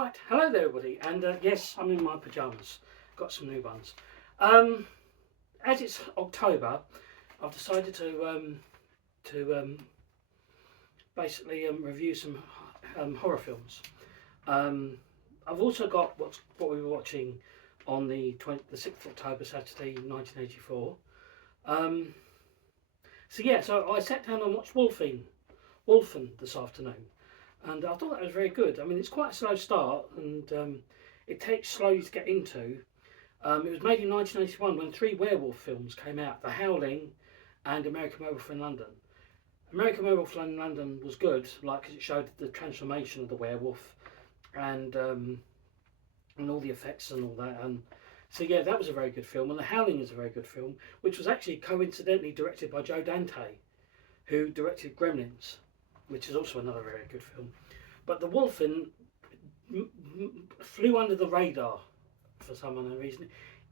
Right, hello there everybody, and yes, I'm in my pyjamas. Got some new ones. Um, as it's October, I've decided to basically review some horror films. Um, I've also got what we were watching on the 6th of October, Saturday, 1984. Um, so I sat down and watched Wolfen this afternoon, and I thought that was very good. I mean, it's quite a slow start, and it takes slowly to get into. It was made in 1981 when three werewolf films came out: The Howling and American Werewolf in London. American Werewolf in London was good, like, because it showed the transformation of the werewolf and all the effects and all that. And so yeah, that was a very good film. And The Howling is a very good film, which was actually coincidentally directed by Joe Dante, who directed Gremlins, which is also another very good film. But The Wolfen flew under the radar for some unknown reason.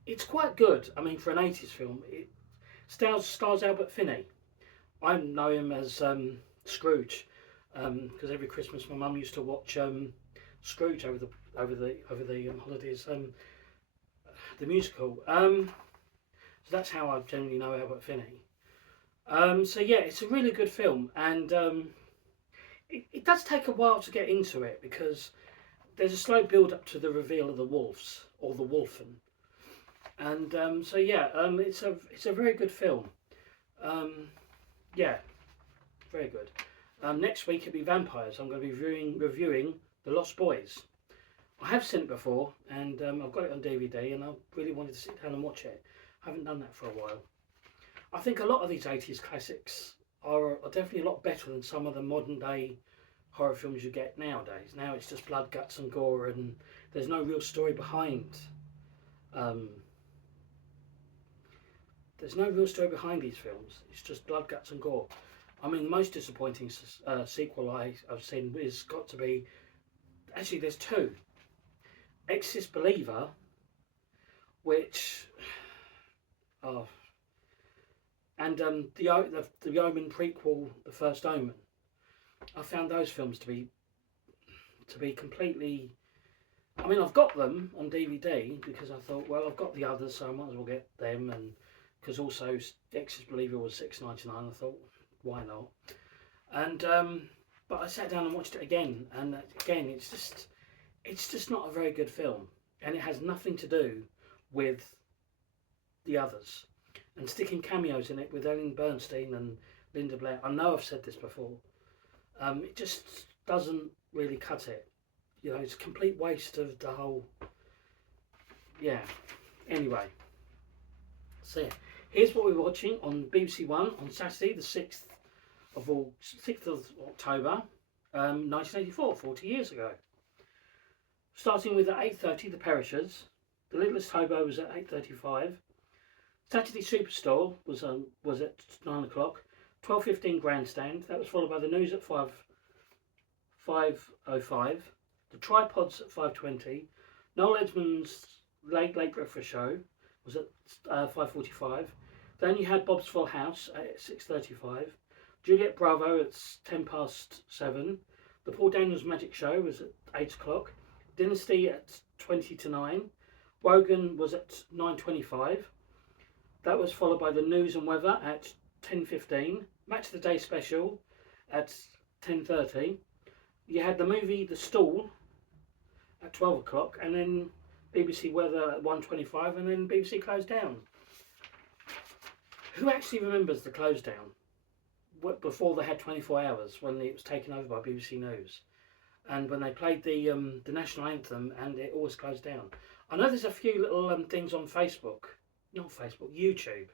It's quite good. I mean, for an 80s film, it stars Albert Finney. I know him as Scrooge, because every Christmas my mum used to watch Scrooge over the holidays, the musical. So that's how I generally know Albert Finney. So yeah, it's a really good film, and it does take a while to get into it because there's a slow build up to the reveal of the wolves or the wolfen, and so yeah, it's a very good film. Yeah, very good. Next week it'll be vampires. I'm going to be reviewing The Lost Boys. I have seen it before, and I've got it on DVD, and I really wanted to sit down and watch it. I haven't done that for a while. I think a lot of these 80s classics are definitely a lot better than some of the modern day horror films you get nowadays. Now it's just blood, guts and gore, and there's no real story behind. There's no real story behind these films. It's just blood, guts and gore. I mean, the most disappointing sequel I've seen is got to be... Actually, there's two. Exorcist Believer, which... Oh, and the Omen prequel, The First Omen. I found those films to be completely... I mean, I've got them on DVD because I thought, well, I've got the others, so I might as well get them. And because also Exorcist Believer was $6.99, I thought, why not? And but I sat down and watched it again, and again, it's just not a very good film, and it has nothing to do with the others. And sticking cameos in it with Ellen Bernstein and Linda Blair, I know I've said this before, it just doesn't really cut it. You know, it's a complete waste of the whole... Yeah. Anyway. So yeah. Here's what we're watching on BBC One on Saturday, the 6th of October, 1984, 40 years ago. Starting with at 8:30, The Perishers. The Littlest Hobo was at 8:35. Saturday Superstore was at 9 o'clock. 12:15 Grandstand. That was followed by the news at 5:05. The Tripods at 5:20. Noel Edmonds' Late Breakfast Show was at 5:45. Then you had Bob's Full House at 6:35. Juliet Bravo at 7:10. The Paul Daniels Magic Show was at 8 o'clock. Dynasty at 20 to 9. Wogan was at 9:25. That was followed by the news and weather at 10:15. Match of the Day special at 10:30. You had the movie The Stall at 12 o'clock, and then BBC Weather at 1:25, and then BBC closed down. Who actually remembers the close down? Before they had 24 hours, when it was taken over by BBC News, and when they played the national anthem, and it always closed down. I know there's a few little things on YouTube,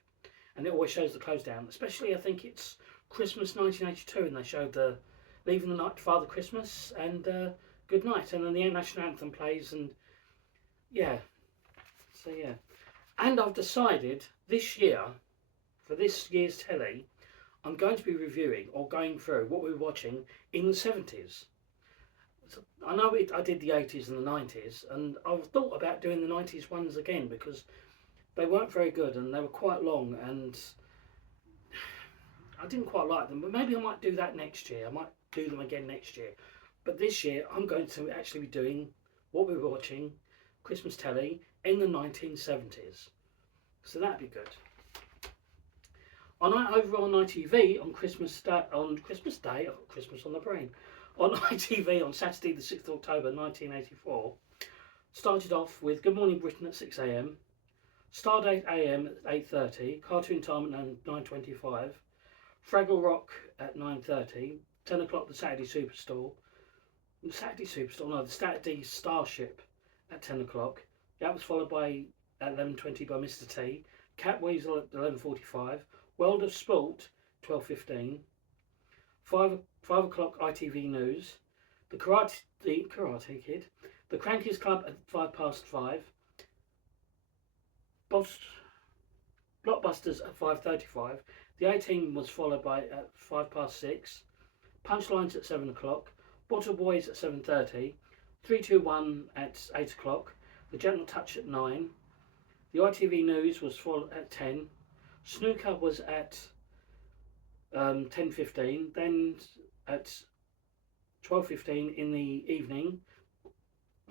and it always shows the close down. Especially, I think it's Christmas 1982, and they showed the Leaving the Night to Father Christmas and Good Night, and then the national anthem plays, and yeah. So yeah, and I've decided this year, for this year's telly, I'm going to be reviewing or going through what we were watching in the 70s. So I know I did the 80s and the 90s, and I've thought about doing the 90s ones again because they weren't very good and they were quite long, and I didn't quite like them. But maybe I might do that next year. I might do them again next year. But this year I'm going to actually be doing what we were watching, Christmas telly in the 1970s. So that'd be good. On over on ITV on Christmas Day, I've got Christmas on the brain. On ITV on Saturday the 6th of October 1984, started off with Good Morning Britain at 6 a.m, Stardate AM at 8:30, Cartoon Time at 9:25, Fraggle Rock at 9:30, 10 o'clock the Saturday Superstore, the Saturday Starship at 10 o'clock. That was followed by at 11:20 by Mr. T, Cat Weasel at 11:45, World of Sport 12:15, 5 o'clock ITV News, the Karate Kid, the Crankies Club at 5:05, Blockbusters at 5:35. The A-Team was followed by at 5:06. Punchlines at 7 o'clock. Bottle Boys at 7:30. 321 at 8 o'clock. The Gentle Touch at 9. The ITV News was followed at 10. Snooker was at 10:15. Then at 12:15 in the evening,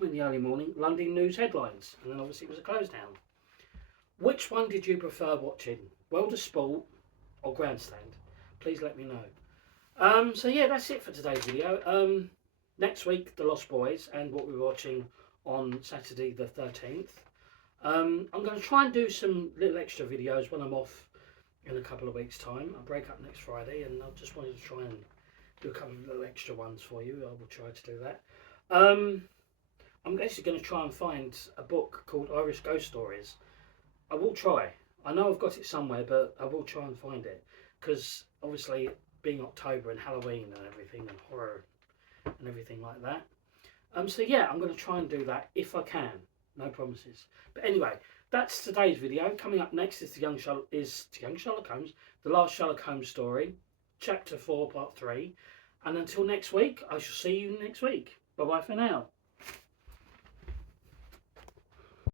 in the early morning, London News headlines, and then obviously it was a close down. Which one did you prefer watching? World of Sport or Grandstand? Please let me know. So yeah, that's it for today's video. Next week, The Lost Boys and what we're watching on Saturday the 13th. I'm going to try and do some little extra videos when I'm off in a couple of weeks' time. I'll break up next Friday, and I just wanted to try and do a couple of little extra ones for you. I will try to do that. I'm actually going to try and find a book called Irish Ghost Stories. I will try. I know I've got it somewhere, but I will try and find it, because obviously being October and Halloween and everything and horror and everything like that. So yeah, I'm going to try and do that if I can. No promises. But anyway, that's today's video. Coming up next is the Sherlock Holmes, the last Sherlock Holmes story, Chapter 4, Part 3. And until next week, I shall see you next week. Bye bye for now.